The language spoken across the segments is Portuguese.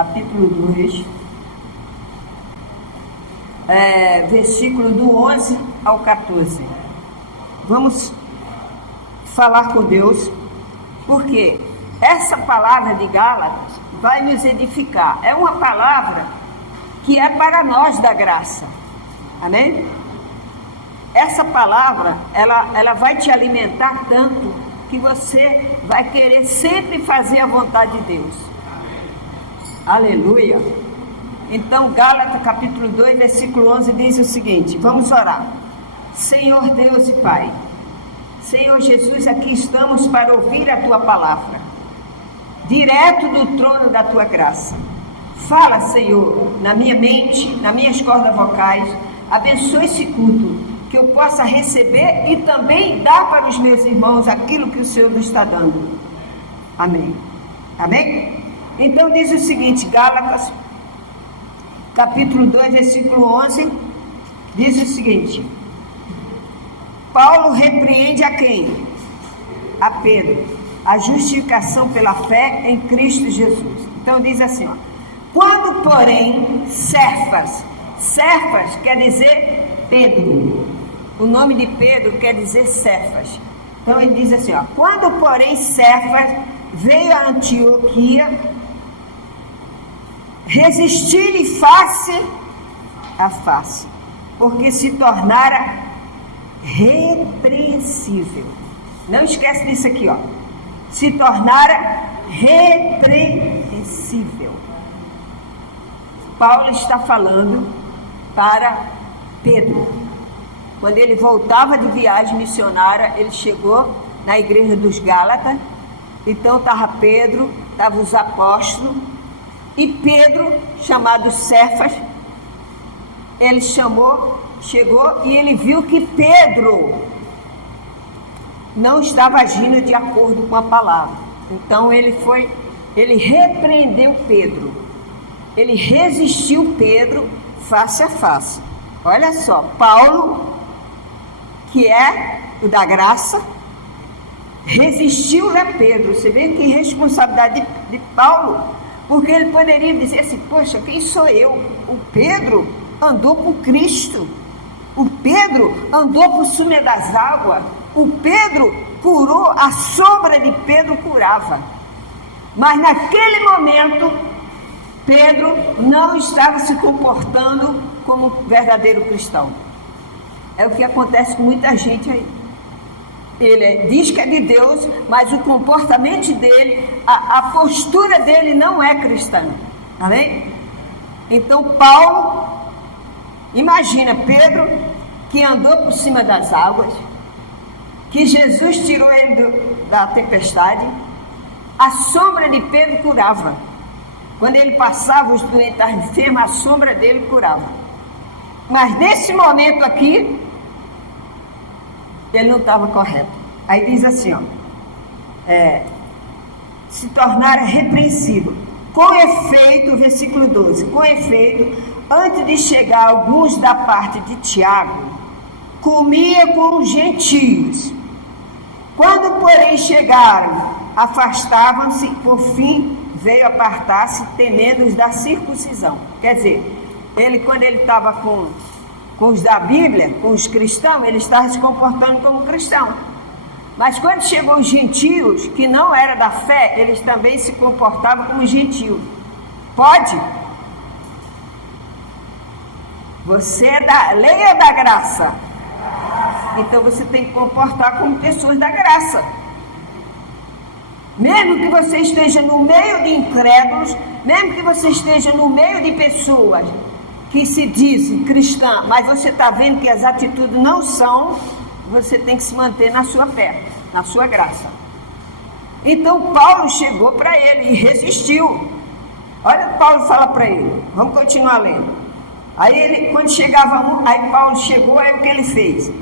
capítulo 2, versículo do 11 ao 14. Vamos falar com Deus, porque essa palavra de Gálatas vai nos edificar. É uma palavra que é para nós da graça. Amém? Essa palavra, ela vai te alimentar tanto que você vai querer sempre fazer a vontade de Deus. Aleluia! Então, Gálatas capítulo 2, versículo 11 diz o seguinte: vamos orar. Senhor Deus e Pai, Senhor Jesus, aqui estamos para ouvir a Tua palavra, direto do trono da Tua graça. Fala, Senhor, na minha mente, nas minhas cordas vocais, abençoe esse culto, que eu possa receber e também dar para os meus irmãos aquilo que o Senhor nos está dando. Amém. Amém? Então diz o seguinte, Gálatas, capítulo 2, versículo 11, diz o seguinte: Paulo repreende a quem? A Pedro, a justificação pela fé em Cristo Jesus. Então diz assim, ó: quando, porém, Cefas quer dizer Pedro, o nome de Pedro quer dizer Cefas. Então ele diz assim, ó: quando, porém, Cefas veio a Antioquia, resistir-lhe face a face, porque se tornara repreensível. Não esquece disso aqui, ó. Se tornara repreensível. Paulo está falando para Pedro. Quando ele voltava de viagem missionária, ele chegou na igreja dos Gálatas. Então estava Pedro, estavam os apóstolos, e Pedro, chamado Cefas, ele chegou e ele viu que Pedro não estava agindo de acordo com a palavra. Então ele repreendeu Pedro, ele resistiu Pedro face a face. Olha só, Paulo, que é o da graça, resistiu a Pedro. Você vê que responsabilidade de Paulo, porque ele poderia dizer assim: poxa, quem sou eu? O Pedro andou com Cristo, o Pedro andou por cima das águas, o Pedro curou, a sombra de Pedro curava. Mas naquele momento, Pedro não estava se comportando como verdadeiro cristão. É o que acontece com muita gente aí. Ele diz que é de Deus, mas o comportamento dele, a postura dele não é cristã. Amém? Então Paulo, imagina Pedro, que andou por cima das águas, que Jesus tirou ele da tempestade, a sombra de Pedro curava. Quando ele passava, os doentes estavam enfermos, a sombra dele curava. Mas nesse momento aqui, ele não estava correto. Aí diz assim, ó: se tornara repreensível. Com efeito, versículo 12, com efeito, antes de chegar alguns da parte de Tiago, comia com os gentios. Quando, porém, chegaram, afastavam-se, por fim veio apartar-se, temendo os da circuncisão. Quer dizer, quando ele estava com os da Bíblia, com os cristãos, ele estava se comportando como cristão. Mas quando chegou os gentios, que não era da fé, eles também se comportavam como gentios. Pode? Você é da lei ou da graça? Então você tem que comportar como pessoas da graça. Mesmo que você esteja no meio de incrédulos, mesmo que você esteja no meio de pessoas que se dizem cristã, mas você está vendo que as atitudes não são, você tem que se manter na sua fé, na sua graça. Então Paulo chegou para ele e resistiu. Olha o que Paulo fala para ele. Vamos continuar lendo. Aí quando chegava aí Paulo chegou, aí o que ele fez?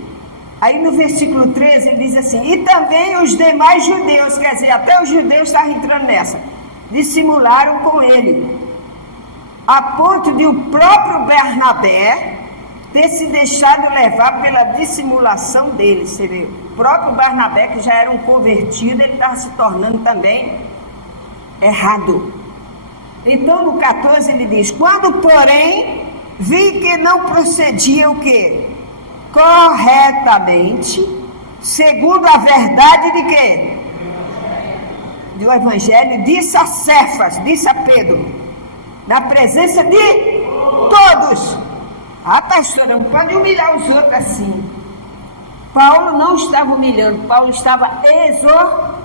Aí no versículo 13 ele diz assim: e também os demais judeus, quer dizer, até os judeus estavam entrando nessa, dissimularam com ele, a ponto de o próprio Barnabé ter se deixado levar pela dissimulação dele. Você vê, o próprio Barnabé, que já era um convertido, ele estava se tornando também errado. Então no 14 ele diz: quando porém vi que não procedia o quê? Corretamente, segundo a verdade de quê? Do Evangelho, disse a Cefas, disse a Pedro, na presença de todos: ah, pastora, não pode humilhar os outros assim. Paulo não estava humilhando, Paulo estava exortando.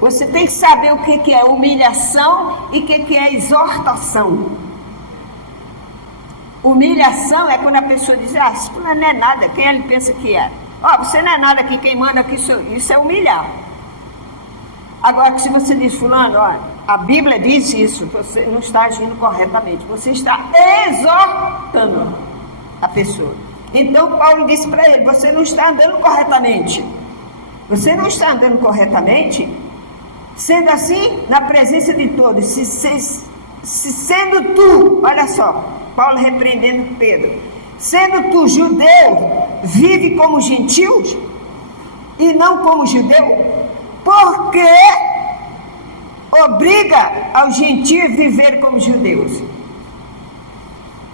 Você tem que saber o que é humilhação e o que é exortação. Humilhação é quando a pessoa diz: ah, isso não é nada, quem ele pensa que é? Ó, você não é nada aqui, quem manda aqui sou eu. Isso é humilhar. Agora, se você diz: fulano, ó, a Bíblia diz isso, você não está agindo corretamente, você está exortando a pessoa. Então Paulo disse para ele: você não está andando corretamente. Você não está andando corretamente. Sendo assim, na presença de todos, se sendo tu, olha só, Paulo repreendendo Pedro, sendo tu judeu, vive como gentios e não como judeu, porque obriga aos gentios a viver como judeus.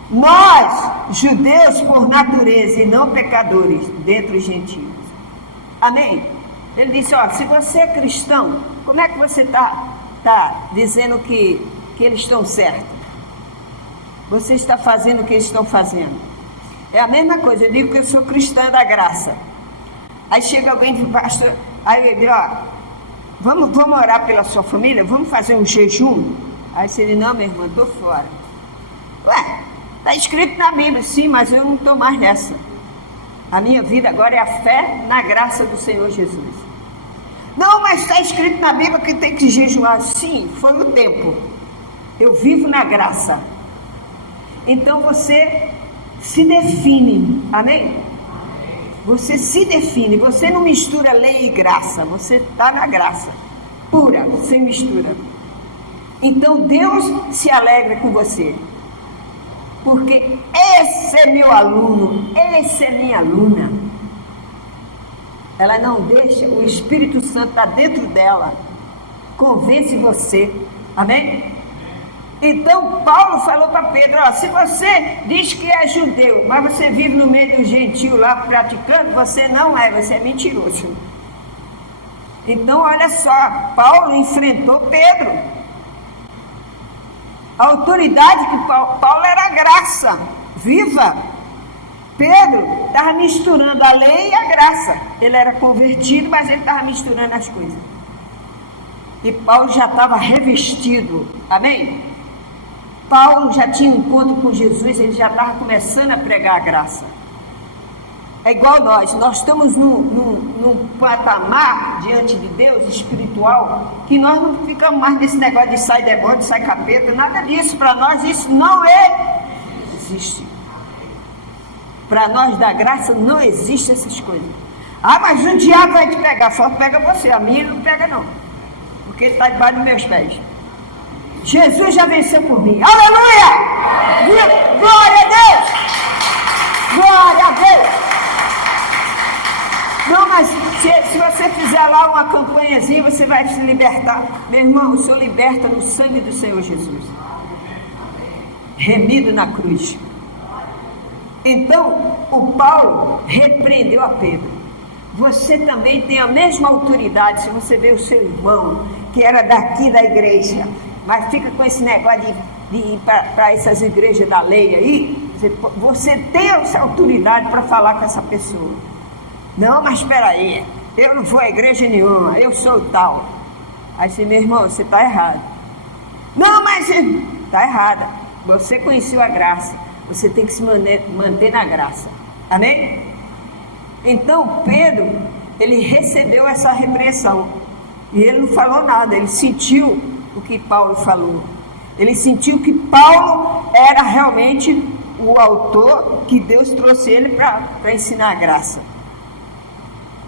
Nós, judeus por natureza e não pecadores, dentre os gentios. Amém? Ele disse: ó, se você é cristão, como é que você está dizendo que eles estão certos? Você está fazendo o que eles estão fazendo. É a mesma coisa, eu digo que eu sou cristã da graça. Aí chega alguém e diz: pastor, aí ele diz: ó, vamos orar pela sua família? Vamos fazer um jejum? Aí você diz: não, minha irmã, estou fora. Ué, está escrito na Bíblia, sim, mas eu não estou mais nessa. A minha vida agora é a fé na graça do Senhor Jesus. Não, mas está escrito na Bíblia que tem que jejuar. Sim, foi o tempo. Eu vivo na graça. Então você se define, amém? Você se define, você não mistura lei e graça, você está na graça, pura, sem mistura. Então Deus se alegra com você, porque esse é meu aluno, esse é minha aluna. Ela não deixa, o Espírito Santo está dentro dela, convence você, amém? Então Paulo falou para Pedro: ó, se você diz que é judeu, mas você vive no meio do gentio lá praticando, você não é, você é mentiroso. Então olha só, Paulo enfrentou Pedro. A autoridade que Paulo era a graça viva. Pedro estava misturando a lei e a graça. Ele era convertido, mas ele estava misturando as coisas. E Paulo já estava revestido, amém? Paulo já tinha um encontro com Jesus, ele já estava começando a pregar a graça. É igual nós estamos num patamar diante de Deus espiritual, que nós não ficamos mais nesse negócio de sai demônio, sai capeta, nada disso. Para nós isso não existe. Para nós da graça não existe essas coisas. Ah, mas o diabo vai te pegar, só pega você, a minha não pega não, porque ele está debaixo dos meus pés. Jesus já venceu por mim. Aleluia! Glória a Deus! Glória a Deus! Não, mas se você fizer lá uma campanhazinha, você vai se libertar. Meu irmão, o Senhor liberta no sangue do Senhor Jesus, remido na cruz. Então, o Paulo repreendeu a Pedro. Você também tem a mesma autoridade. Se você vê o seu irmão, que era daqui da igreja, mas fica com esse negócio de ir para essas igrejas da lei aí, você tem essa autoridade para falar com essa pessoa. Não, mas espera aí, eu não vou a igreja nenhuma, eu sou tal. Aí você: meu irmão, você está errado. Não, mas está errada. Você conheceu a graça, você tem que se manter na graça, amém? Então Pedro, ele recebeu essa repreensão e ele não falou nada. Ele sentiu o que Paulo falou, ele sentiu que Paulo era realmente o autor, que Deus trouxe ele para ensinar a graça.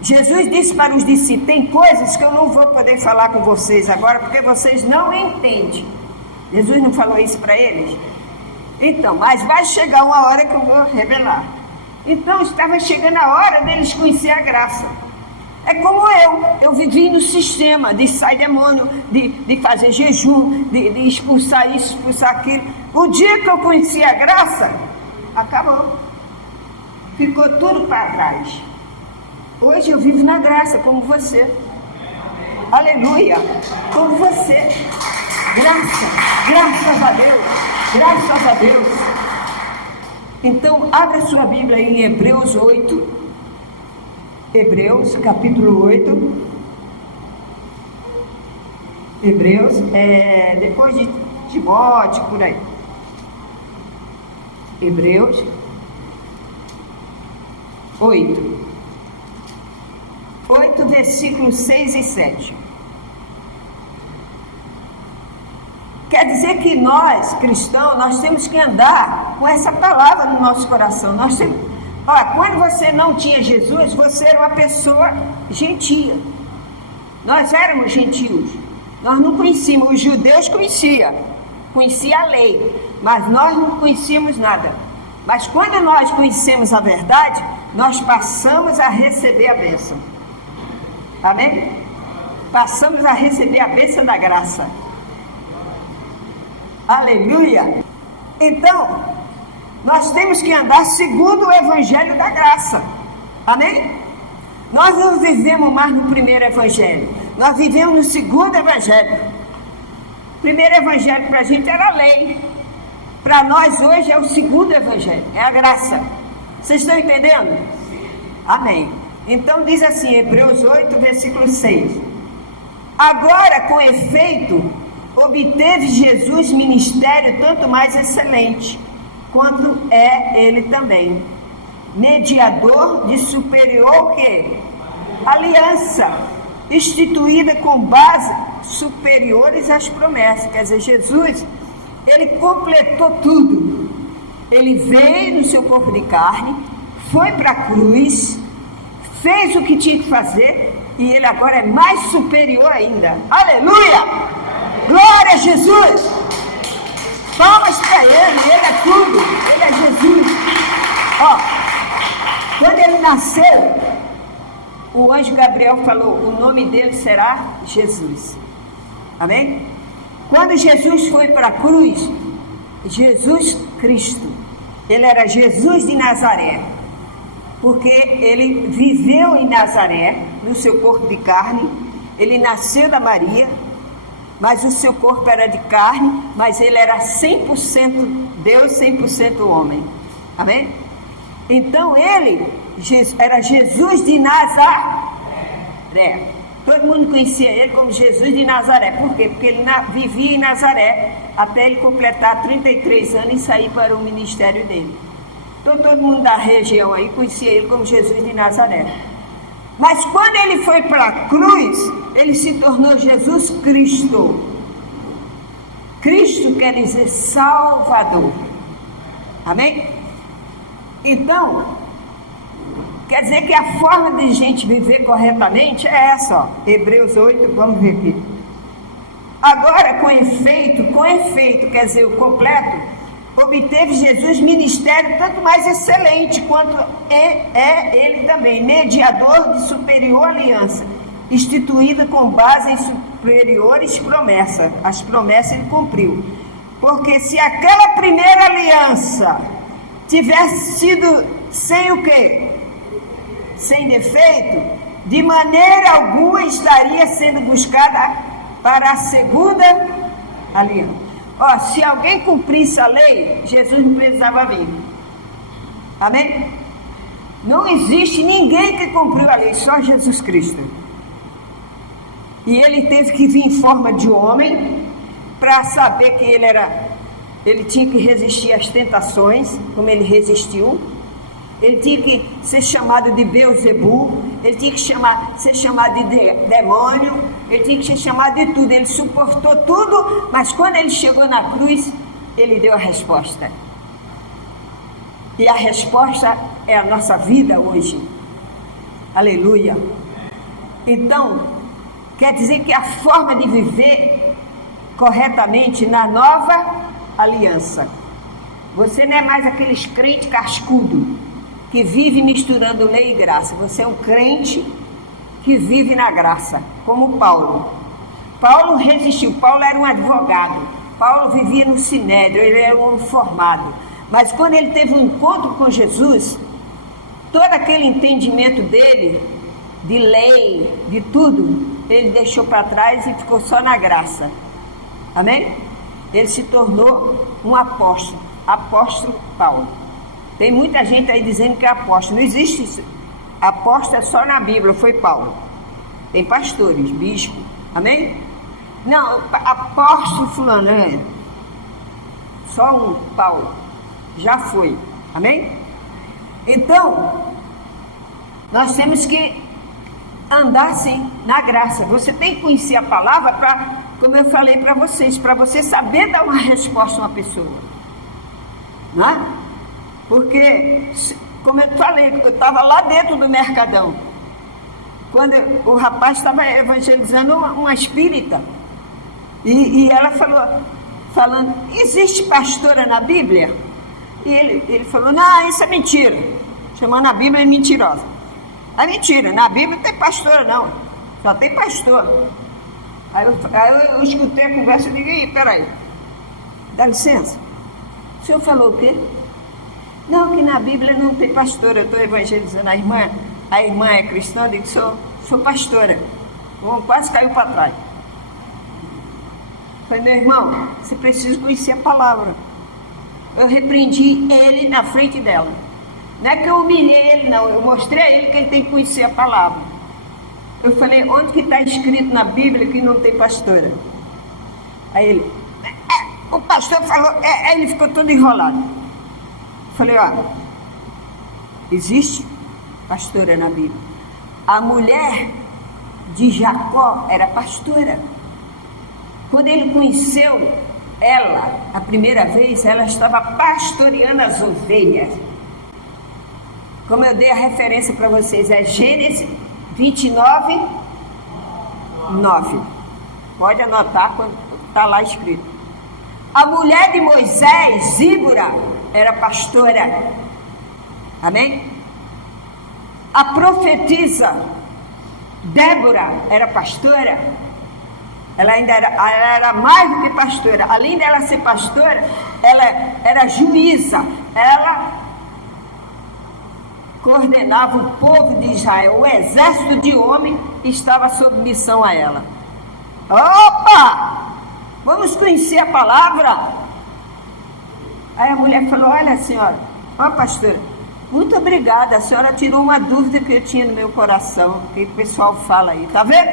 Jesus disse para os discípulos: tem coisas que eu não vou poder falar com vocês agora, porque vocês não entendem. Jesus não falou isso para eles? Então, mas vai chegar uma hora que eu vou revelar. Então estava chegando a hora deles conhecer a graça. É como eu vivi no sistema de sair demônio, de fazer jejum, de expulsar isso, expulsar aquilo. O dia que eu conheci a graça, acabou. Ficou tudo para trás. Hoje eu vivo na graça, como você. Aleluia, como você. Graças a Deus, graças a Deus. Então, abra sua Bíblia aí em Hebreus 8. Hebreus, capítulo 8. Hebreus, depois de Timóteo, por aí. Hebreus 8. 8, versículos 6 e 7. Quer dizer que nós, cristãos, nós temos que andar com essa palavra no nosso coração. Nós temos, quando você não tinha Jesus, você era uma pessoa gentia. Nós éramos gentios. Nós não conhecíamos, os judeus conheciam a lei, mas nós não conhecíamos nada. Mas quando nós conhecemos a verdade, nós passamos a receber a bênção. Amém? Passamos a receber a bênção da graça. Aleluia! Então, nós temos que andar segundo o evangelho da graça. Amém? Nós não vivemos mais no primeiro evangelho. Nós vivemos no segundo evangelho. O primeiro evangelho para a gente era a lei. Para nós hoje é o segundo evangelho. É a graça. Vocês estão entendendo? Amém. Então diz assim, Hebreus 8, versículo 6. Agora, com efeito, obteve Jesus ministério tanto mais excelente, quanto é ele também, mediador de superior que? Aliança, instituída com base superiores às promessas. Quer dizer, Jesus, ele completou tudo. Ele veio no seu corpo de carne, foi para a cruz, fez o que tinha que fazer, e ele agora é mais superior ainda. Aleluia! Glória a Jesus! Palmas para ele é tudo, ele é Jesus. Quando ele nasceu, o anjo Gabriel falou, o nome dele será Jesus. Amém? Quando Jesus foi para a cruz, Jesus Cristo, ele era Jesus de Nazaré, porque ele viveu em Nazaré, no seu corpo de carne, ele nasceu da Maria, mas o seu corpo era de carne, mas ele era 100% Deus, 100% homem. Amém? Então ele era Jesus de Nazaré. Todo mundo conhecia ele como Jesus de Nazaré. Por quê? Porque ele vivia em Nazaré até ele completar 33 anos e sair para o ministério dele. Então todo mundo da região aí conhecia ele como Jesus de Nazaré. Mas quando ele foi para a cruz, ele se tornou Jesus Cristo. Cristo quer dizer Salvador. Amém? Então, quer dizer que a forma de gente viver corretamente é essa, ó. Hebreus 8, vamos ver aqui. Agora, com efeito, quer dizer, o completo, obteve Jesus ministério tanto mais excelente, quanto é ele também, mediador de superior aliança, instituída com base em superiores promessas. As promessas ele cumpriu. Porque se aquela primeira aliança tivesse sido sem o quê? Sem defeito, de maneira alguma estaria sendo buscada para a segunda aliança. Se alguém cumprisse a lei, Jesus não precisava vir. Amém? Não existe ninguém que cumpriu a lei, só Jesus Cristo. E ele teve que vir em forma de homem para saber que ele tinha que resistir às tentações, como ele resistiu. Ele tinha que ser chamado de Beelzebu, ele tinha que ser chamado de demônio, ele tinha que ser chamado de tudo. Ele suportou tudo, mas quando ele chegou na cruz, ele deu a resposta. E a resposta é a nossa vida hoje. Aleluia. Então, quer dizer que a forma de viver corretamente na nova aliança. Você não é mais aqueles crentes cascudo que vive misturando lei e graça. Você é um crente que vive na graça, como Paulo. Paulo resistiu, Paulo era um advogado, Paulo vivia no sinédrio, ele era um homem formado. Mas quando ele teve um encontro com Jesus, todo aquele entendimento dele, de lei, de tudo, ele deixou para trás e ficou só na graça. Amém? Ele se tornou um apóstolo, apóstolo Paulo. Tem muita gente aí dizendo que é apóstolo, não existe isso. Apóstolo é só na Bíblia, foi Paulo. Tem pastores, bispo, amém? Não, apóstolo fulano, é só um, Paulo, já foi, amém? Então, nós temos que andar assim, na graça. Você tem que conhecer a palavra para, como eu falei para vocês, para você saber dar uma resposta a uma pessoa, não é? Porque, como eu falei, eu estava lá dentro do Mercadão, quando o rapaz estava evangelizando uma espírita, e ela falando, existe pastora na Bíblia? E ele falou, não, isso é mentira, chamando a Bíblia de mentirosa. É mentira, na Bíblia não tem pastora não, só tem pastor. Aí eu escutei a conversa e digo, peraí, dá licença, o senhor falou o quê? Não, que na Bíblia não tem pastora, eu estou evangelizando a irmã é cristã, eu digo, sou pastora. Quase caiu para trás. Falei, meu irmão, você precisa conhecer a palavra. Eu repreendi ele na frente dela. Não é que eu humilhei ele, não, eu mostrei a ele que ele tem que conhecer a palavra. Eu falei, onde que está escrito na Bíblia que não tem pastora? Aí ele, o pastor falou, aí ele ficou todo enrolado. Falei, ó, existe pastora na Bíblia. A mulher de Jacó era pastora. Quando ele conheceu ela, a primeira vez, ela estava pastoreando as ovelhas. Como eu dei a referência para vocês, é Gênesis 29, 9. Pode anotar quando está lá escrito. A mulher de Moisés, Zíbora, era pastora. Amém? A profetisa Débora era pastora. Ela era mais do que pastora. Além dela ser pastora, ela era juíza. Ela coordenava o povo de Israel. O exército de homem estava sob missão a ela. Opa! Vamos conhecer a palavra? Aí a mulher falou, olha senhora, ó pastora, muito obrigada, a senhora tirou uma dúvida que eu tinha no meu coração, que o pessoal fala aí, tá vendo?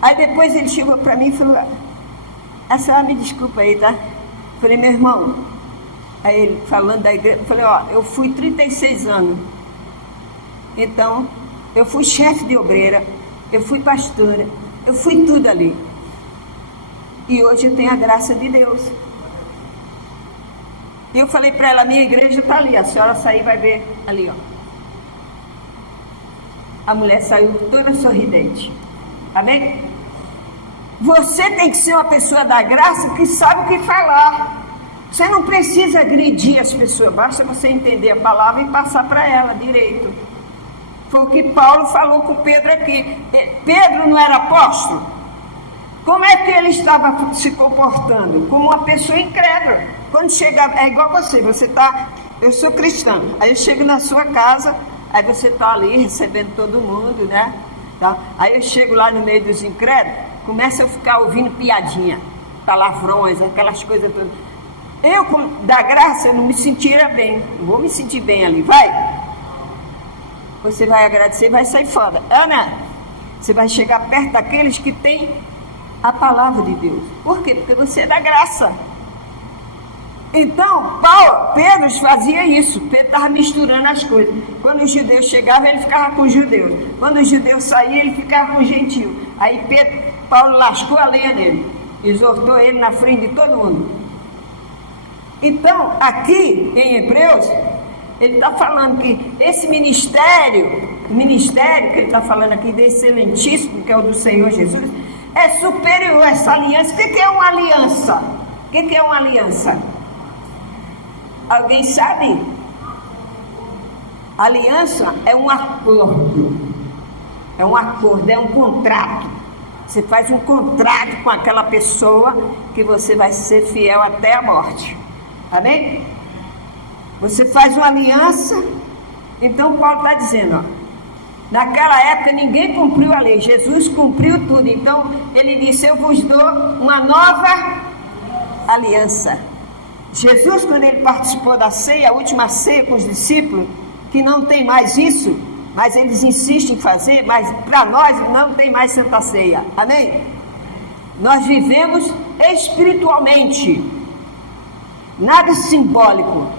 Aí depois ele chegou para mim e falou, a senhora me desculpa aí, tá? Falei, meu irmão, aí ele falando da igreja, eu falei, ó, eu fui 36 anos, então eu fui chefe de obreira, eu fui pastora, eu fui tudo ali, e hoje eu tenho a graça de Deus. E eu falei para ela, minha igreja está ali, a senhora sair vai ver ali, ó. A mulher saiu toda sorridente. Amém? Você tem que ser uma pessoa da graça que sabe o que falar. Você não precisa agredir as pessoas, basta você entender a palavra e passar para ela direito. Foi o que Paulo falou com Pedro aqui. Pedro não era apóstolo? Como é que ele estava se comportando? Como uma pessoa incrédula. Quando chega, é igual você está, eu sou cristã, aí eu chego na sua casa, aí você está ali recebendo todo mundo, né? Tá? Aí eu chego lá no meio dos incrédulos, começo a ficar ouvindo piadinha, palavrões, aquelas coisas todas. Eu, da graça, eu não me sentiria bem, não vou me sentir bem ali, vai? Você vai agradecer e vai sair fora. Ana, você vai chegar perto daqueles que têm a palavra de Deus. Por quê? Porque você é da graça. Então, Pedro fazia isso. Pedro estava misturando as coisas. Quando os judeus chegavam, ele ficava com os judeus. Quando os judeus saíam, ele ficava com os gentios. Aí Paulo lascou a lenha nele, exortou ele na frente de todo mundo. Então, aqui em Hebreus, ele está falando que esse ministério, o ministério que ele está falando aqui, de excelentíssimo, que é o do Senhor Jesus, é superior a essa aliança. O que é uma aliança? O que é uma aliança? Alguém sabe? Aliança é um acordo. É um acordo, é um contrato. Você faz um contrato com aquela pessoa que você vai ser fiel até a morte. Amém? Você faz uma aliança. Então Paulo está dizendo, naquela época ninguém cumpriu a lei, Jesus cumpriu tudo. Então ele disse, eu vos dou uma nova aliança. Jesus, quando ele participou da ceia, a última ceia com os discípulos, que não tem mais isso, mas eles insistem em fazer, mas para nós não tem mais Santa Ceia. Amém? Nós vivemos espiritualmente, nada simbólico.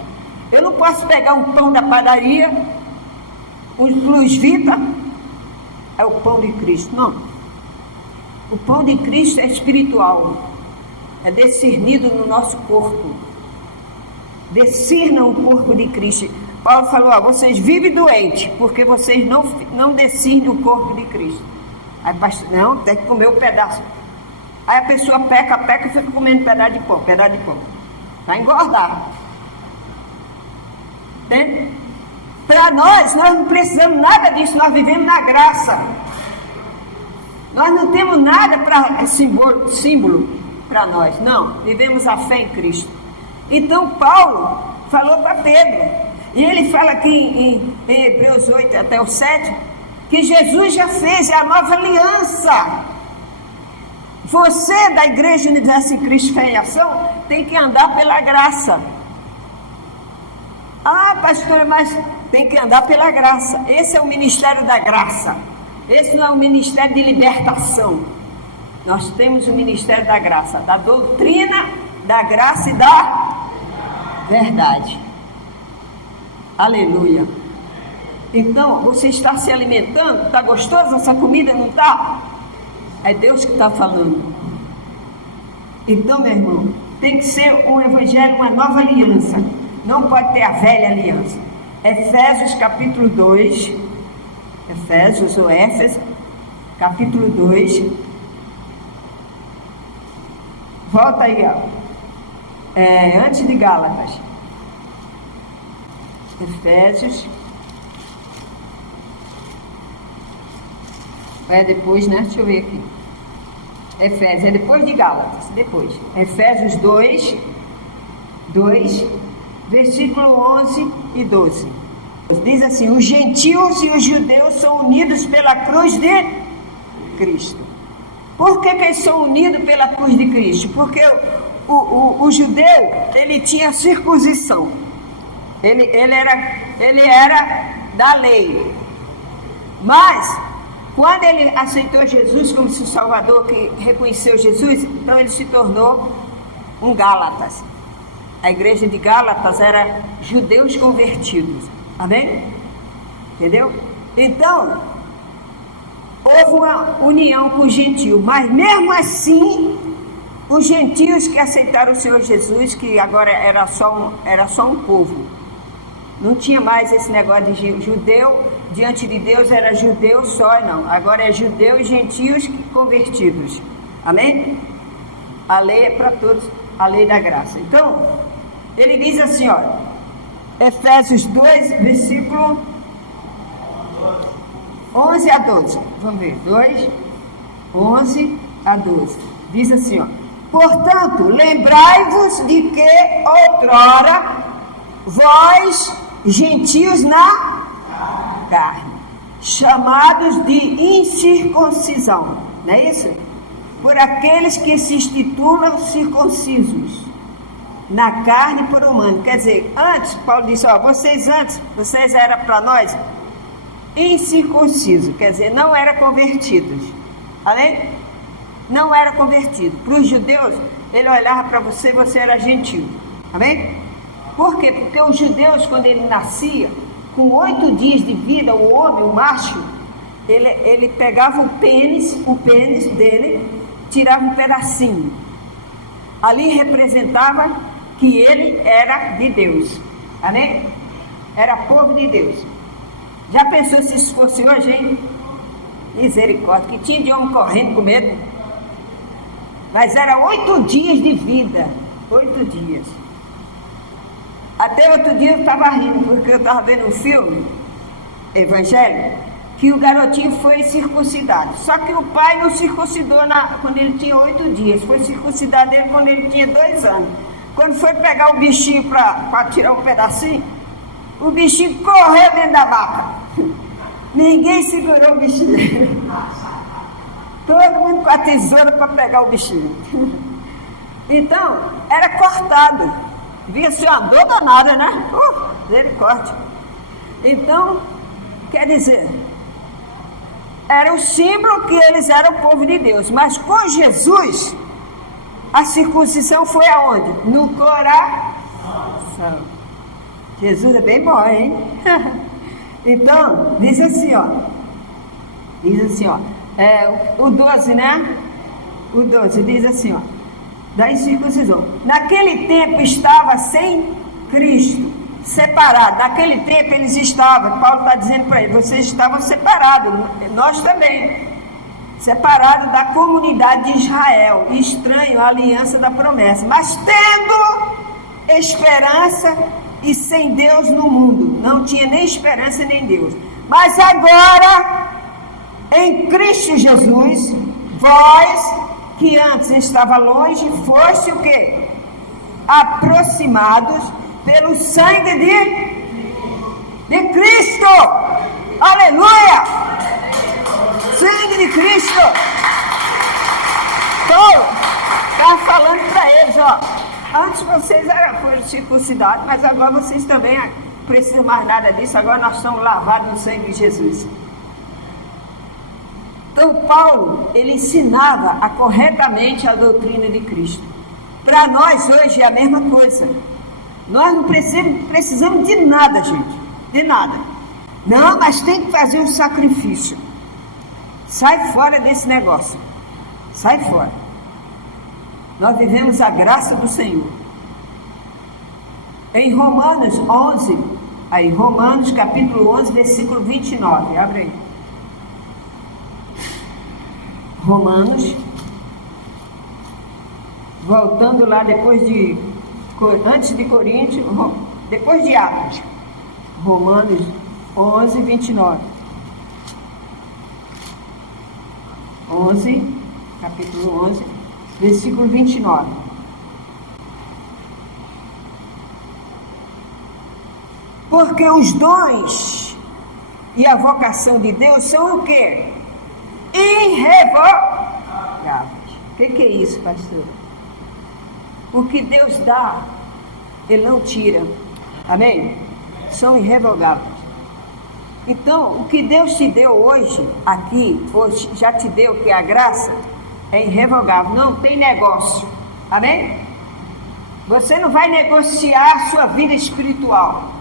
Eu não posso pegar um pão da padaria, o Plus Vita, é o pão de Cristo. Não. O pão de Cristo é espiritual, é discernido no nosso corpo. Discernam o corpo de Cristo. Paulo falou, vocês vivem doentes, porque vocês não discernem o corpo de Cristo. Aí, não, tem que comer um pedaço. Aí a pessoa peca e fica comendo pedaço de pão. Vai engordar. Para nós não precisamos nada disso, nós vivemos na graça. Nós não temos nada para símbolo para nós, não, vivemos a fé em Cristo. Então Paulo falou para Pedro, e ele fala aqui em Hebreus 8 até o 7, que Jesus já fez a nova aliança. Você da Igreja Universal em Cristo Fé em Ação tem que andar pela graça. Pastor, mas tem que andar pela graça. Esse é o ministério da graça. Esse não é o ministério de libertação. Nós temos o ministério da graça, da doutrina, da graça e da verdade. Aleluia. Então, você está se alimentando? Está gostosa essa comida? Não está? É Deus que está falando. Então, meu irmão, tem que ser um evangelho, uma nova aliança. Não pode ter a velha aliança. Efésios capítulo 2, Efésios ou Éfeso, capítulo 2. Volta aí, antes de Gálatas. Efésios. Depois, né? Deixa eu ver aqui. Efésios, é depois de Gálatas, depois. Efésios 2, versículo 11 e 12. Diz assim, os gentios e os judeus são unidos pela cruz de Cristo. Por que eles são unidos pela cruz de Cristo? Porque o judeu, ele tinha circuncisão. Ele era da lei. Mas, quando ele aceitou Jesus como seu Salvador, que reconheceu Jesus, então ele se tornou um Gálatas. A igreja de Gálatas era judeus convertidos. Amém? Entendeu? Então, houve uma união com os gentios, mas mesmo assim, os gentios que aceitaram o Senhor Jesus, que agora era só um povo, não tinha mais esse negócio de judeu, diante de Deus era judeu só, não, agora é judeu e gentios convertidos. Amém? A lei é para todos, a lei da graça. Então, ele diz assim, Efésios 2, versículo 11 a 12. Vamos ver, 2, 11 a 12. Diz assim, portanto, lembrai-vos de que outrora vós, gentios na carne, chamados de incircuncisão, não é isso? Por aqueles que se intitulam circuncisos, na carne por humano. Quer dizer, antes, Paulo disse, vocês eram para nós incircuncisos, quer dizer, não eram convertidos. Amém? Não era convertido. Para os judeus, ele olhava para você era gentil. Amém? Por quê? Porque os judeus, quando ele nascia, com 8 dias de vida, o homem, o macho, ele pegava o pênis dele, tirava um pedacinho. Ali representava que ele era de Deus. Amém? Era povo de Deus. Já pensou se isso fosse hoje, hein? Misericórdia, que tinha de homem correndo com medo. Mas era 8 dias de vida. 8 dias. Até outro dia eu estava rindo, porque eu estava vendo um filme, Evangelho, que o garotinho foi circuncidado. Só que o pai não circuncidou quando ele tinha 8 dias. Foi circuncidado ele quando ele tinha 2 anos. Quando foi pegar o bichinho para tirar um pedacinho, o bichinho correu dentro da vaca. Ninguém segurou o bichinho. Todo mundo com a tesoura para pegar o bichinho. Então, era cortado. Devia ser uma dor danada, né? Misericórdia. Então, quer dizer, era o símbolo que eles eram o povo de Deus. Mas com Jesus, a circuncisão foi aonde? No coração. Jesus é bem bom, hein? Então, diz assim, ó. O 12, né? O 12 diz assim, ó. Da circuncisão. Naquele tempo estava sem Cristo, separado. Naquele tempo eles estavam, Paulo está dizendo para eles, vocês estavam separados, nós também, separados da comunidade de Israel, estranho à aliança da promessa, mas tendo esperança e sem Deus no mundo. Não tinha nem esperança nem Deus. Mas agora, em Cristo Jesus, vós que antes estava longe, foste o quê? Aproximados pelo sangue de Cristo. Aleluia! Sangue de Cristo. Paulo está falando para eles, ó. Antes vocês foram circuncidados, mas agora vocês também não precisam mais nada disso. Agora nós estamos lavados no sangue de Jesus. Então Paulo, ele ensinava corretamente a doutrina de Cristo. Para nós hoje é a mesma coisa. Nós não precisamos de nada, gente. De nada. Não, mas tem que fazer um sacrifício. Sai fora desse negócio. Sai fora. Nós vivemos a graça do Senhor. Em Romanos 11, Romanos capítulo 11, versículo 29. Abre aí. Romanos, voltando lá antes de Coríntios, depois de Atos, Romanos 11, 29. 11, capítulo 11, versículo 29. Porque os dons e a vocação de Deus são o quê? Irrevogáveis. O que é isso, pastor? O que Deus dá, Ele não tira. Amém? São irrevogáveis. Então, o que Deus te deu hoje, aqui, hoje já te deu, que é a graça, é irrevogável. Não tem negócio. Amém? Você não vai negociar a sua vida espiritual.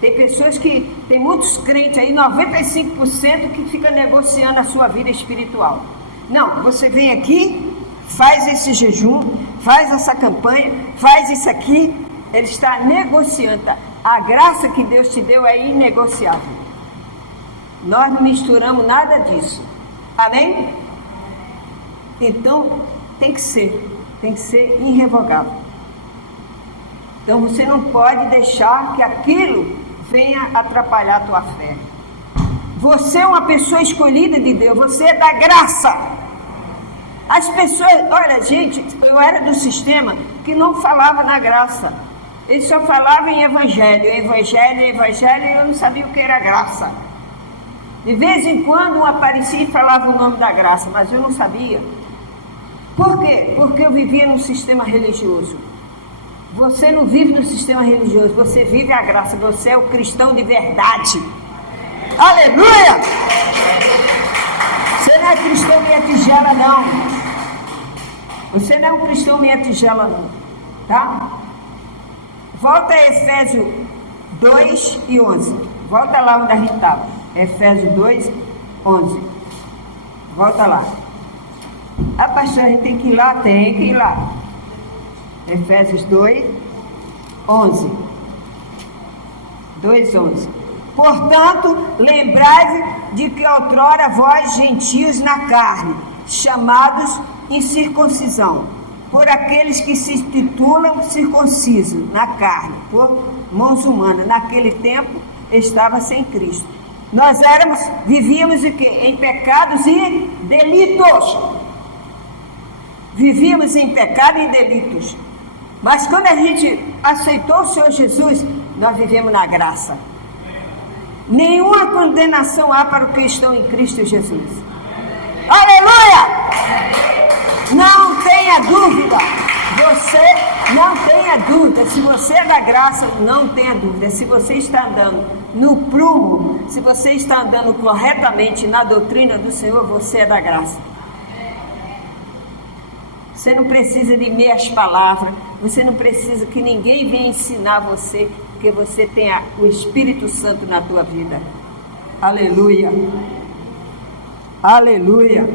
Tem pessoas tem muitos crentes aí, 95% que fica negociando a sua vida espiritual. Não, você vem aqui, faz esse jejum, faz essa campanha, faz isso aqui, ele está negociando. A graça que Deus te deu é inegociável. Nós não misturamos nada disso. Amém? Então, tem que ser irrevogável. Então, você não pode deixar que aquilo venha atrapalhar a tua fé. Você é uma pessoa escolhida de Deus, você é da graça. As pessoas, olha gente, eu era do sistema que não falava na graça. Eles só falavam em evangelho, e eu não sabia o que era graça. De vez em quando um aparecia e falava o nome da graça, mas eu não sabia. Por quê? Porque eu vivia num sistema religioso. Você não vive no sistema religioso, você vive a graça, você é o cristão de verdade. Aleluia! Você não é cristão meia tigela, não. Você não é um cristão meia tigela, não. Tá? Volta a Efésios 2 e 11. Volta lá onde a gente estava. Efésios 2, 11. Volta lá. Ah, pastor, a gente tem que ir lá? Tem que ir lá. Efésios 2, 11. 2, 11. Portanto, lembrai-vos de que outrora vós, gentios na carne, chamados incircuncisão, por aqueles que se titulam circunciso na carne, por mãos humanas, naquele tempo estava sem Cristo, Vivíamos o quê? Em pecados e delitos. Vivíamos em pecado e delitos. Mas quando a gente aceitou o Senhor Jesus, nós vivemos na graça. Nenhuma condenação há para os que estão em Cristo Jesus. Aleluia! Não tenha dúvida. Você não tenha dúvida. Se você é da graça, não tenha dúvida. Se você está andando no prumo, se você está andando corretamente na doutrina do Senhor, você é da graça. Você não precisa de meias palavras. Você não precisa que ninguém venha ensinar você, porque você tem o Espírito Santo na tua vida. Aleluia. Aleluia.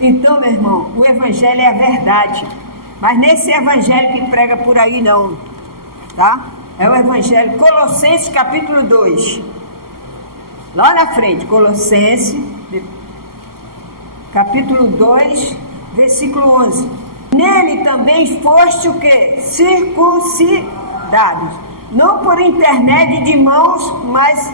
Então, meu irmão, o Evangelho é a verdade. Mas nesse Evangelho que prega por aí não. Tá? É o Evangelho. Colossenses capítulo 2. Lá na frente. Colossenses capítulo 2, versículo 11. Nele também foste o quê? Circuncidados. Não por intermédio de mãos, mas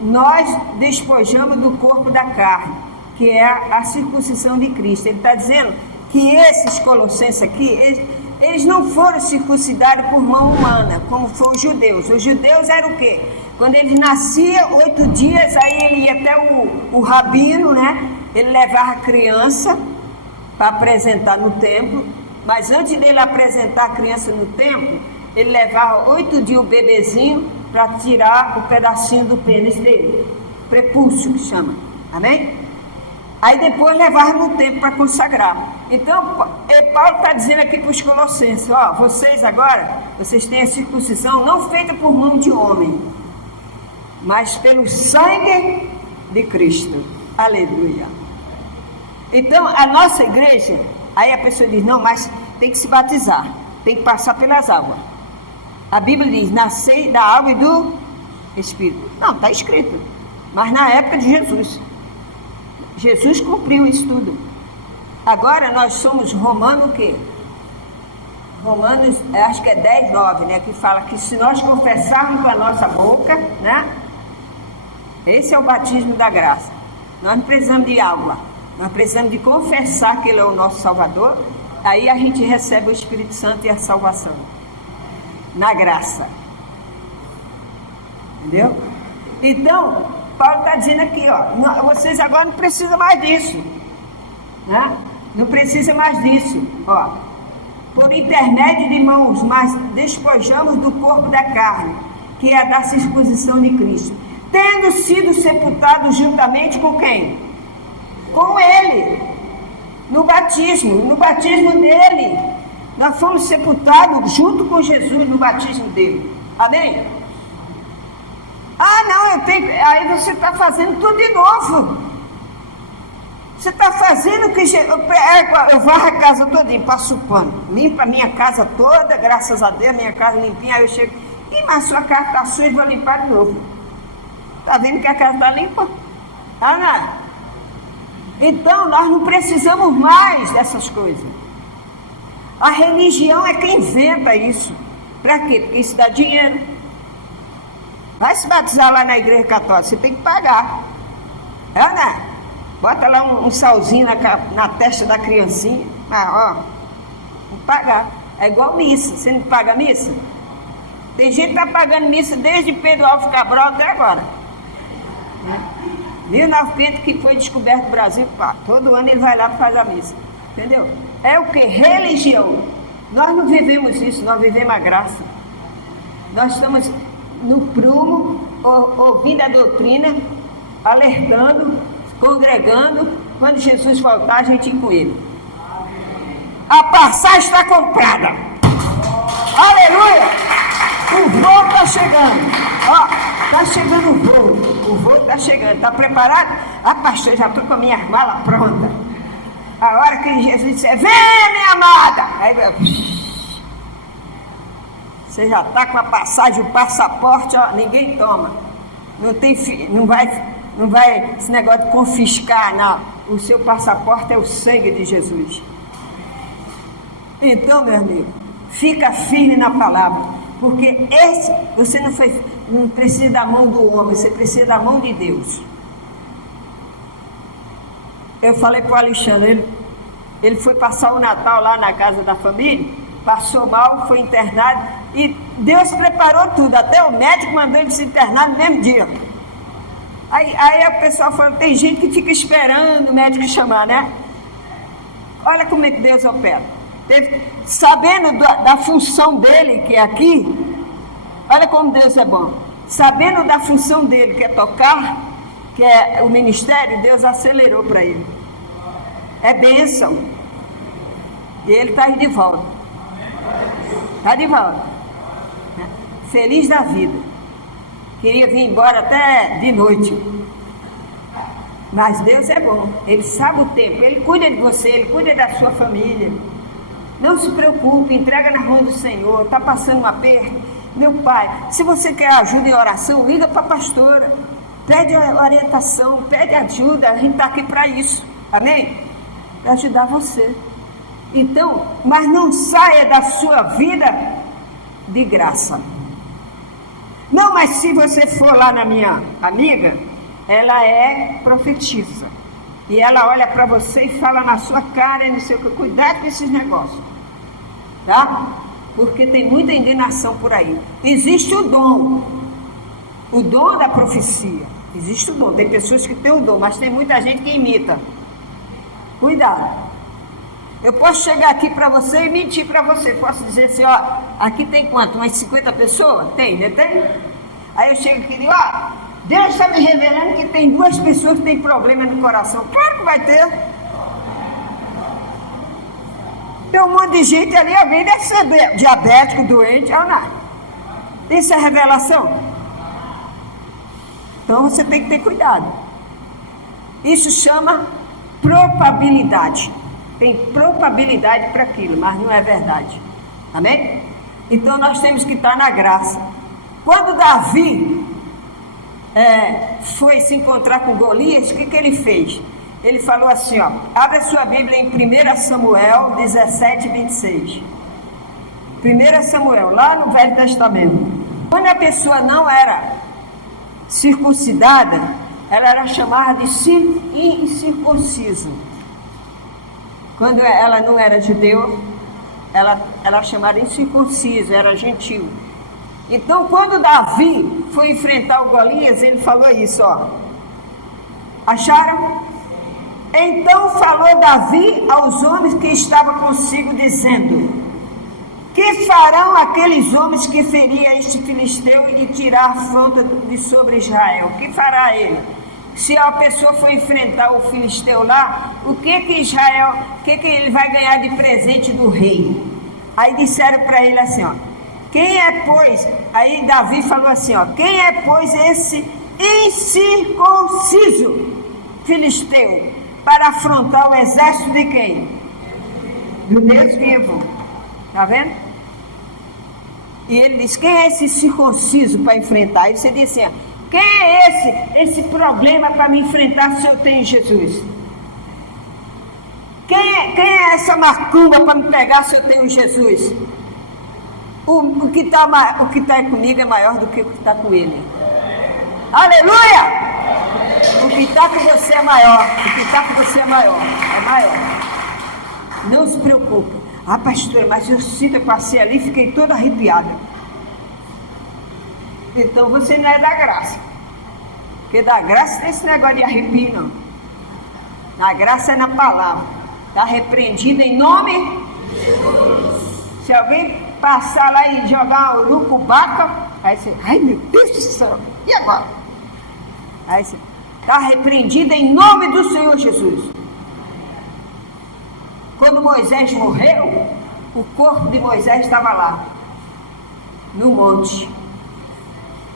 nós despojamos do corpo da carne, que é a circuncisão de Cristo. Ele está dizendo que esses colossenses aqui, eles não foram circuncidados por mão humana, como foram os judeus. Os judeus eram o quê? Quando ele nascia, 8 dias, aí ele ia até o rabino, né? Ele levava a criança para apresentar no templo, mas antes dele apresentar a criança no templo, ele levava 8 dias o bebezinho para tirar o pedacinho do pênis dele, prepúcio que chama, amém? Aí depois levava no templo para consagrar. Então Paulo está dizendo aqui para os colossenses, ó, vocês agora, vocês têm a circuncisão não feita por mão de homem, mas pelo sangue de Cristo. Aleluia. Então a nossa igreja, aí a pessoa diz, não, mas tem que se batizar, tem que passar pelas águas. A Bíblia diz, nascer da água e do Espírito. Não, está escrito, mas na época de Jesus. Jesus cumpriu isso tudo. Agora nós somos Romanos o quê? Romanos, acho que é 10, 9, né? Que fala que se nós confessarmos com a nossa boca, né? Esse é o batismo da graça. Nós não precisamos de água. Nós precisamos de confessar que Ele é o nosso Salvador. Aí a gente recebe o Espírito Santo e a salvação. Na graça. Entendeu? Então, Paulo está dizendo aqui, ó, vocês agora não precisam mais disso. Né? Não precisa mais disso. Ó, por intermédio de mãos, mas despojamos do corpo da carne, que é a da circuncisão de Cristo. Tendo sido sepultados juntamente com quem? Com Ele. No batismo dele. Nós fomos sepultados junto com Jesus no batismo dele. Amém? Ah, não, eu tenho. Aí você está fazendo tudo de novo. Você está fazendo o que eu varro a casa todinha, passo o pano, limpo a minha casa toda, graças a Deus, minha casa limpinha. Aí eu chego, mas a sua casa está suja, vou limpar de novo. Está vendo que a casa está limpa? Ah, não. Então nós não precisamos mais dessas coisas. A religião é quem inventa isso. Para quê? Porque isso dá dinheiro. Vai se batizar lá na igreja católica, você tem que pagar. É, né? Bota lá um salzinho na testa da criancinha. Ó, tem que pagar. É igual missa. Você não paga missa? Tem gente que está pagando missa desde Pedro Alves Cabral até agora. 1900 que foi descoberto o Brasil, pá, todo ano ele vai lá para fazer a missa. Entendeu? É o que? Religião. Nós não vivemos isso, nós vivemos a graça. Nós estamos no prumo, ouvindo a doutrina, alertando, congregando. Quando Jesus voltar, a gente ir com ele. A passagem está comprada. Aleluia! O voo está chegando. Ó, está chegando o voo. O voo está chegando. Está preparado? Ah, pastor, já estou com a minha mala pronta. A hora que Jesus disser, vem, minha amada. Aí você já está com a passagem, o passaporte, ó, ninguém toma. Não vai esse negócio de confiscar, não. O seu passaporte é o sangue de Jesus. Então, meu amigo, fica firme na palavra. Porque você não precisa da mão do homem, você precisa da mão de Deus. Eu falei para o Alexandre, ele foi passar o Natal lá na casa da família, passou mal, foi internado, e Deus preparou tudo, até o médico mandou ele se internar no mesmo dia. Aí o pessoal falou, tem gente que fica esperando o médico chamar, né? Olha como é que Deus opera. Sabendo da função dele, que é aqui, olha como Deus é bom. Sabendo da função dele, que é tocar, que é o ministério, Deus acelerou para ele. É bênção. E ele está aí de volta. Está de volta. Feliz da vida. Queria vir embora até de noite. Mas Deus é bom. Ele sabe o tempo. Ele cuida de você, ele cuida da sua família. Não se preocupe, entrega na mão do Senhor. Está passando um aperto? Meu pai, se você quer ajuda em oração, liga para a pastora. Pede orientação, pede ajuda. A gente está aqui para isso. Amém? Para ajudar você. Então, mas não saia da sua vida de graça. Não, mas se você for lá na minha amiga, ela é profetisa. E ela olha para você e fala na sua cara, e não sei o que, cuidado com esses negócios. Tá? Porque tem muita enganação por aí. Existe o dom da profecia. Existe o dom, tem pessoas que têm o dom, mas tem muita gente que imita. Cuidado. Eu posso chegar aqui para você e mentir para você. Posso dizer assim, ó, aqui tem quanto? Umas 50 pessoas? Tem, né? Tem? Aí eu chego aqui e digo, ó, Deus está me revelando que tem 2 pessoas que têm problema no coração. Claro que vai ter. Tem um monte de gente ali, alguém deve ser diabético, doente, ou não. Isso é revelação? Então você tem que ter cuidado. Isso chama probabilidade. Tem probabilidade para aquilo, mas não é verdade. Amém? Então nós temos que estar na graça. Quando Davi foi se encontrar com Golias, o que ele fez? Ele falou assim, ó, abre a sua Bíblia em 1 Samuel 17, 26. 1 Samuel, lá no Velho Testamento. Quando a pessoa não era circuncidada, ela era chamada de incircunciso. Quando ela não era judeu, ela era chamada incircunciso, era gentil. Então, quando Davi foi enfrentar o Golias, ele falou isso, ó. Acharam? Então falou Davi aos homens que estavam consigo, dizendo: que farão aqueles homens que feriam este filisteu e tirar a afronta de sobre Israel? O que fará ele? Se a pessoa for enfrentar o filisteu lá, o que ele vai ganhar de presente do rei? Aí disseram para ele assim, ó, quem é, pois, aí Davi falou assim, ó, quem é, pois, esse incircunciso filisteu para afrontar o exército de quem? Do Deus vivo. Está vendo? E ele diz, quem é esse circunciso para enfrentar? Aí você diz assim, ó, quem é esse problema para me enfrentar se eu tenho Jesus? Quem é essa macumba para me pegar se eu tenho Jesus? O que está comigo é maior do que o que está com ele. Aleluia! O que está com você é maior. O que está com você é maior. É maior. Não se preocupe. Ah, pastora, mas eu sinto, eu passei ali e fiquei toda arrepiada. Então você não é da graça. Porque da graça não é esse negócio de arrepio, não. A graça é na palavra. Está repreendido em nome de Jesus. Se alguém passar lá e jogar uma urucubaca, aí você, ai meu Deus do céu, e agora? Aí você, está repreendido em nome do Senhor Jesus. Quando Moisés morreu, o corpo de Moisés estava lá, no monte.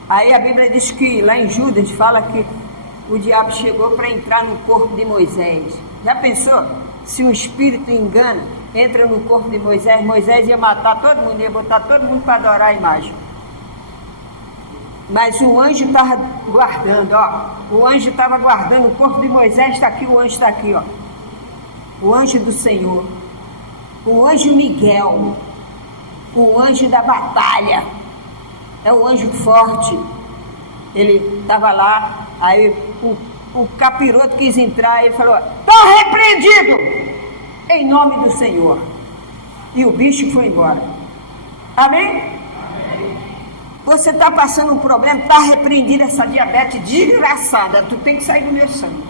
Aí a Bíblia diz que lá em Judas fala que o diabo chegou para entrar no corpo de Moisés. Já pensou? Se o espírito engana, entra no corpo de Moisés, Moisés ia matar todo mundo, ia botar todo mundo para adorar a imagem. Mas o anjo estava guardando, ó. O anjo estava guardando, o corpo de Moisés está aqui, o anjo está aqui, ó. O anjo do Senhor, o anjo Miguel, o anjo da batalha, é o anjo forte. Ele estava lá, aí o capiroto quis entrar e falou: está repreendido em nome do Senhor. E o bicho foi embora. Amém? Você está passando um problema, está repreendida essa diabetes desgraçada, tu tem que sair do meu sangue.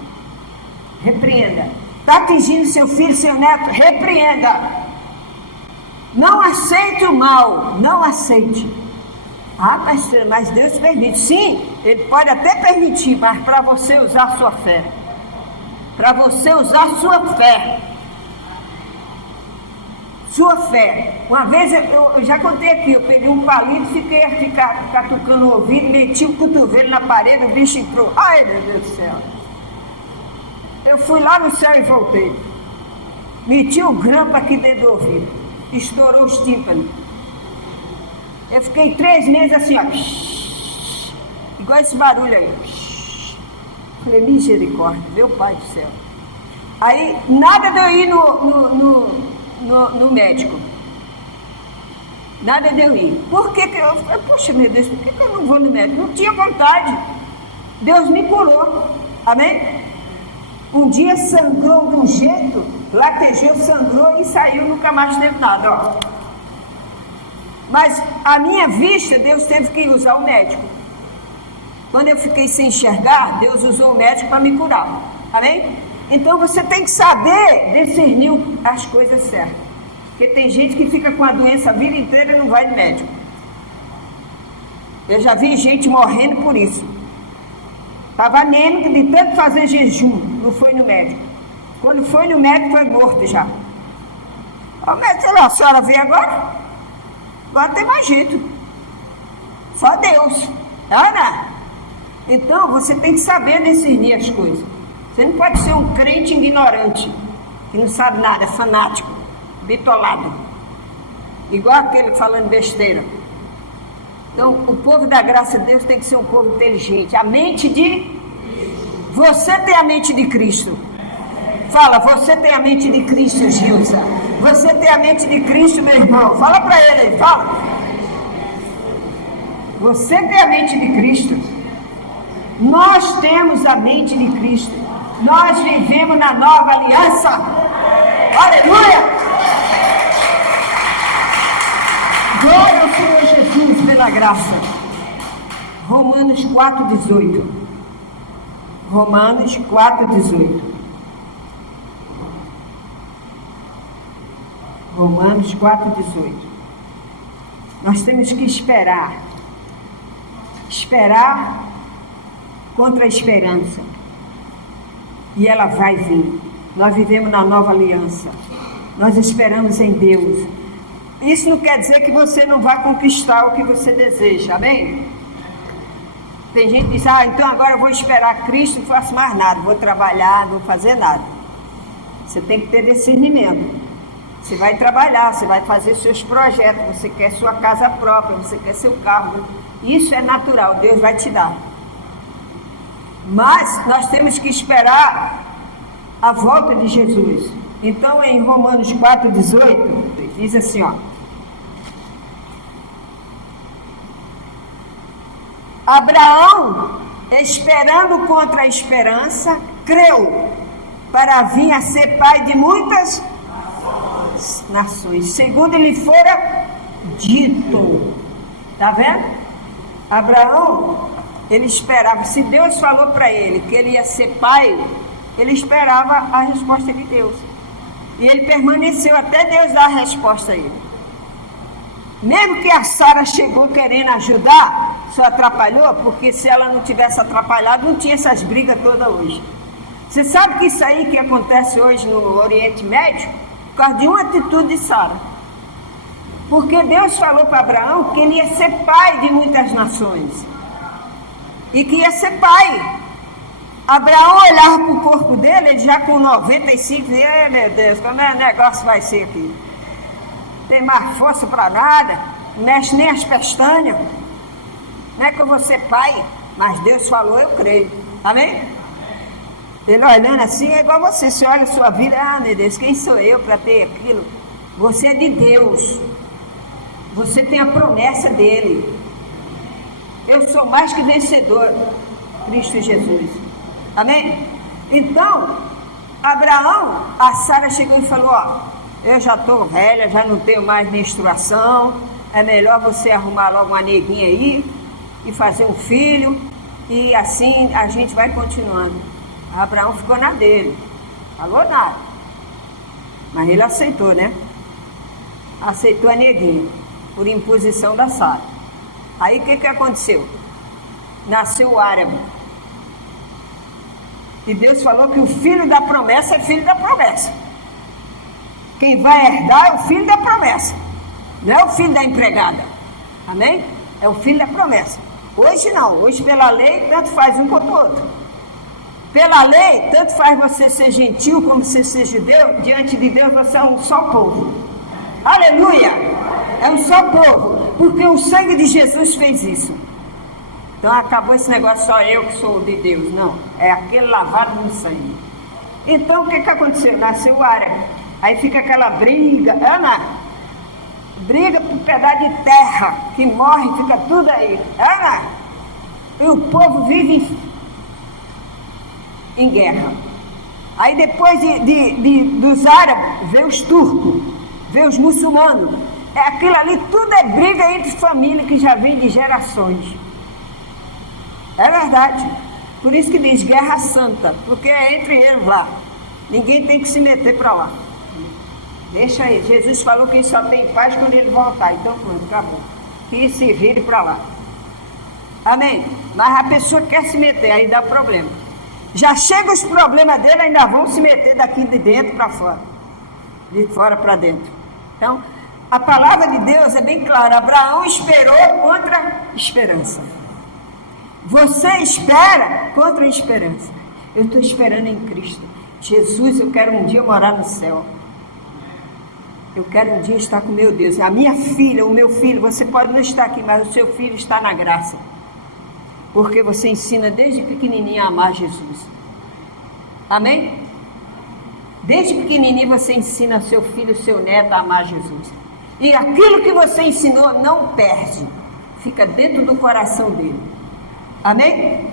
Repreenda. Está atingindo seu filho, seu neto, repreenda. Não aceite o mal, não aceite. Ah, pastor, mas Deus permite. Sim, Ele pode até permitir, mas para você usar a sua fé. Para você usar a sua fé. Sua fé. Uma vez eu já contei aqui, eu peguei um palito, fiquei a ficar catucando o ouvido, meti o cotovelo na parede, o bicho entrou. Ai, meu Deus do céu. Eu fui lá no céu e voltei. Meti o grampo aqui dentro do ouvido. Estourou os tímpanos. Eu fiquei 3 meses assim, ó. Igual esse barulho aí. Falei, misericórdia, meu Pai do céu. Aí, nada de eu ir no médico. Nada de eu ir. Por que eu falei, poxa, meu Deus, por que eu não vou no médico? Não tinha vontade. Deus me curou. Amém? Um dia sangrou de um jeito, latejou, sangrou e saiu, nunca mais teve nada, ó. Mas a minha vista, Deus teve que usar o médico. Quando eu fiquei sem enxergar, Deus usou o médico para me curar. Amém? Então você tem que saber discernir as coisas certas. Porque tem gente que fica com a doença a vida inteira e não vai no médico. Eu já vi gente morrendo por isso. Estava anêmico de tanto fazer jejum, não foi no médico. Quando foi no médico, foi morto já. O médico falou, a senhora veio agora? Agora tem mais jeito. Só Deus. Ana. Então, você tem que saber discernir as coisas. Você não pode ser um crente ignorante, que não sabe nada, é fanático, bitolado. Igual aquele falando besteira. Então, o povo da graça de Deus tem que ser um povo inteligente. A mente de... Você tem a mente de Cristo. Fala, você tem a mente de Cristo, Gilza. Você tem a mente de Cristo, meu irmão. Fala para ele aí, fala. Você tem a mente de Cristo. Nós temos a mente de Cristo. Nós vivemos na nova aliança. Aleluia! Glória ao Senhor Jesus pela graça. Romanos 4,18. Romanos 4,18. Romanos 4,18. Nós temos que esperar. Esperar contra a esperança. E ela vai vir. Nós vivemos na nova aliança. Nós esperamos em Deus. Isso não quer dizer que você não vai conquistar o que você deseja, amém? Tem gente que diz, então agora eu vou esperar Cristo, não faço mais nada, vou trabalhar, não vou fazer nada. Você tem que ter discernimento. Você vai trabalhar, você vai fazer seus projetos, você quer sua casa própria, você quer seu carro. Isso é natural, Deus vai te dar. Mas nós temos que esperar a volta de Jesus. Então em Romanos 4,18 diz assim, ó. Abraão, esperando contra a esperança, creu para vir a ser pai de muitas nações, segundo lhe fora dito. Tá vendo? Abraão, ele esperava, se Deus falou para ele que ele ia ser pai, ele esperava a resposta de Deus. E ele permaneceu até Deus dar a resposta a ele. Mesmo que a Sara chegou querendo ajudar, só atrapalhou, porque se ela não tivesse atrapalhado, não tinha essas brigas todas hoje. Você sabe que isso aí que acontece hoje no Oriente Médio, por causa de uma atitude de Sara. Porque Deus falou para Abraão que ele ia ser pai de muitas nações. E que ia ser pai. Abraão olhava para o corpo dele, ele já com 95, e meu Deus, como é que o negócio vai ser aqui? Tem mais força para nada, não mexe nem as pestanas. Não é que eu vou ser pai, mas Deus falou, eu creio. Amém? Ele olhando assim é igual você. Você olha a sua vida, meu Deus, quem sou eu para ter aquilo? Você é de Deus. Você tem a promessa dele. Eu sou mais que vencedor, Cristo Jesus. Amém? Então, Abraão, a Sara chegou e falou, ó, eu já estou velha, já não tenho mais menstruação, é melhor você arrumar logo uma neguinha aí e fazer um filho, e assim a gente vai continuando. Abraão ficou na dele, falou nada, mas ele aceitou, né? Aceitou a neguinha, por imposição da Sara. Aí o que aconteceu? Nasceu o árabe. E Deus falou que o filho da promessa é filho da promessa. Quem vai herdar é o filho da promessa, não é o filho da empregada. Amém? É o filho da promessa. Hoje não, hoje pela lei tanto faz um quanto o outro. Pela lei, tanto faz você ser gentil como você ser judeu. Diante de Deus você é um só povo. Aleluia! É um só povo, porque o sangue de Jesus fez isso. Então acabou esse negócio, só eu que sou de Deus. Não, é aquele lavado no sangue. Então o que aconteceu? Nasceu o árabe. Aí fica aquela briga, Ana, briga por um pedaço de terra, que morre, fica tudo aí, Ana, e o povo vive em guerra. Aí depois dos árabes, vê os turcos, vê os muçulmanos, aquilo ali tudo é briga entre família que já vem de gerações. É verdade, por isso que diz guerra santa, porque é entre eles lá, ninguém tem que se meter para lá. Deixa aí, Jesus falou que só tem paz quando ele voltar, então pronto, acabou. Que se vire para lá. Amém? Mas a pessoa quer se meter, aí dá problema. Já chega os problemas dele, ainda vão se meter daqui de dentro para fora. De fora para dentro. Então, a palavra de Deus é bem clara. Abraão esperou contra a esperança. Você espera contra a esperança. Eu estou esperando em Cristo. Jesus, eu quero um dia morar no céu. Eu quero um dia estar com meu Deus. A minha filha, o meu filho, você pode não estar aqui, mas o seu filho está na graça. Porque você ensina desde pequenininho a amar Jesus. Amém? Desde pequenininho você ensina seu filho, seu neto a amar Jesus. E aquilo que você ensinou não perde. Fica dentro do coração dele. Amém?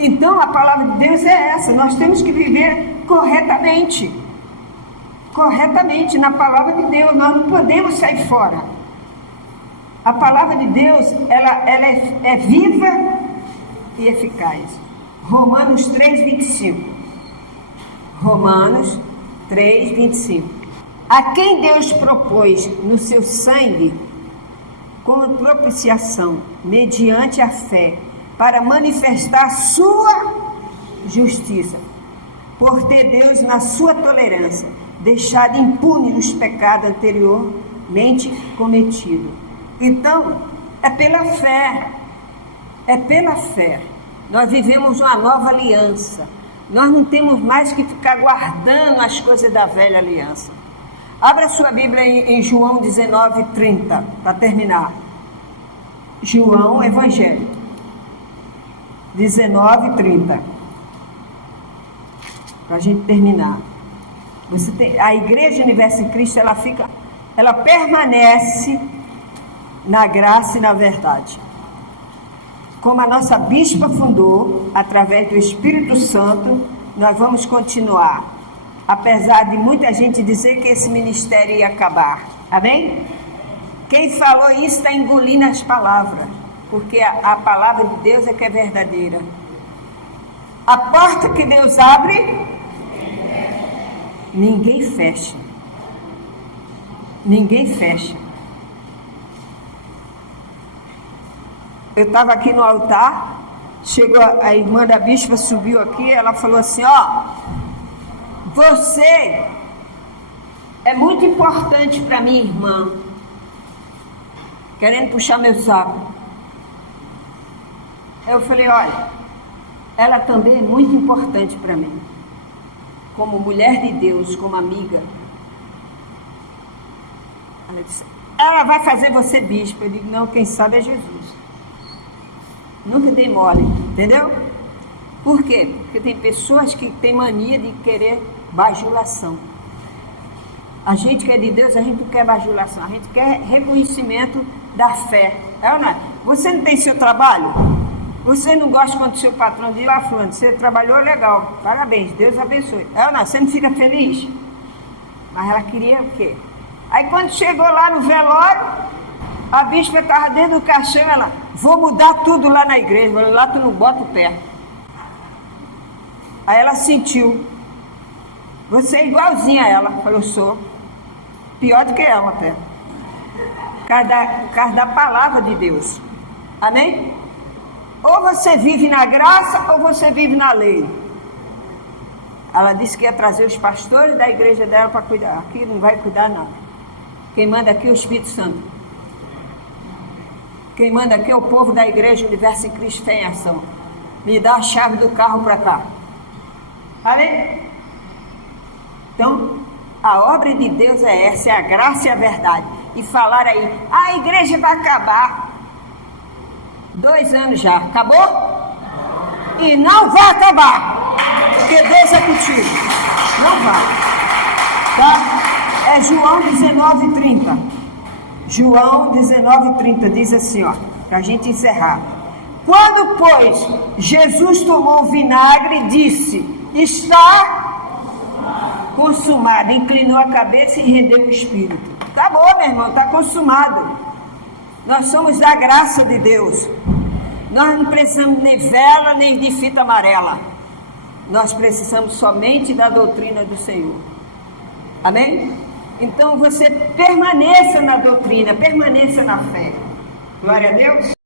Então a palavra de Deus é essa. Nós temos que viver corretamente. Corretamente na palavra de Deus, nós não podemos sair fora. A palavra de Deus, ela é viva e eficaz. Romanos 3:25. Romanos 3:25. A quem Deus propôs no seu sangue como propiciação, mediante a fé, para manifestar a sua justiça, por ter Deus na sua tolerância deixado impune os pecados anteriormente cometidos. Então, é pela fé. É pela fé. Nós vivemos uma nova aliança. Nós não temos mais que ficar guardando as coisas da velha aliança. Abra sua Bíblia em João 19:30, para terminar. João, Evangelho 19:30, para a gente terminar. A Igreja Universo em Cristo, ela permanece na graça e na verdade. Como a nossa bispa fundou, através do Espírito Santo, nós vamos continuar. Apesar de muita gente dizer que esse ministério ia acabar. Amém? Quem falou isso está engolindo as palavras, porque a palavra de Deus é que é verdadeira. A porta que Deus abre, ninguém fecha. Ninguém fecha. Eu estava aqui no altar, chegou a irmã da bispa, subiu aqui, ela falou assim, ó, você é muito importante para minha irmã, querendo puxar meu saco. Eu falei, olha, ela também é muito importante para mim, como mulher de Deus, como amiga. Ela disse, ela vai fazer você bispo. Eu digo, não, quem sabe é Jesus. Nunca dei mole, entendeu? Por quê? Porque tem pessoas que têm mania de querer bajulação. A gente que é de Deus, a gente não quer bajulação, a gente quer reconhecimento da fé. É ou não é? Você não tem seu trabalho? Você não gosta quando o seu patrão diz, fulano, você trabalhou legal, parabéns, Deus abençoe. É ou não? Você não fica feliz? Mas ela queria o quê? Aí quando chegou lá no velório, a bispa estava dentro do caixão, ela, vou mudar tudo lá na igreja. Eu falei, lá tu não bota o pé. Aí ela sentiu, você é igualzinha a ela. Eu falei, eu sou. Pior do que ela até. Por causa da palavra de Deus. Amém? Ou você vive na graça, ou você vive na lei. Ela disse que ia trazer os pastores da igreja dela para cuidar. Aqui não vai cuidar nada. Quem manda aqui é o Espírito Santo. Quem manda aqui é o povo da igreja Universo em Cristo tem ação. Me dá a chave do carro para cá. Amém? Então, a obra de Deus é essa, é a graça e a verdade. E falar aí, a igreja vai acabar. 2 anos já, acabou? E não vai acabar, porque Deus é contigo. Não vai. Tá? É João 19:30. João 19:30 diz assim, ó, para a gente encerrar. Quando, pois, Jesus tomou o vinagre, disse, está consumado. Inclinou a cabeça e rendeu o espírito. Acabou, meu irmão, está consumado. Nós somos da graça de Deus. Nós não precisamos nem vela, nem de fita amarela. Nós precisamos somente da doutrina do Senhor. Amém? Então você permaneça na doutrina, permaneça na fé. Glória a Deus.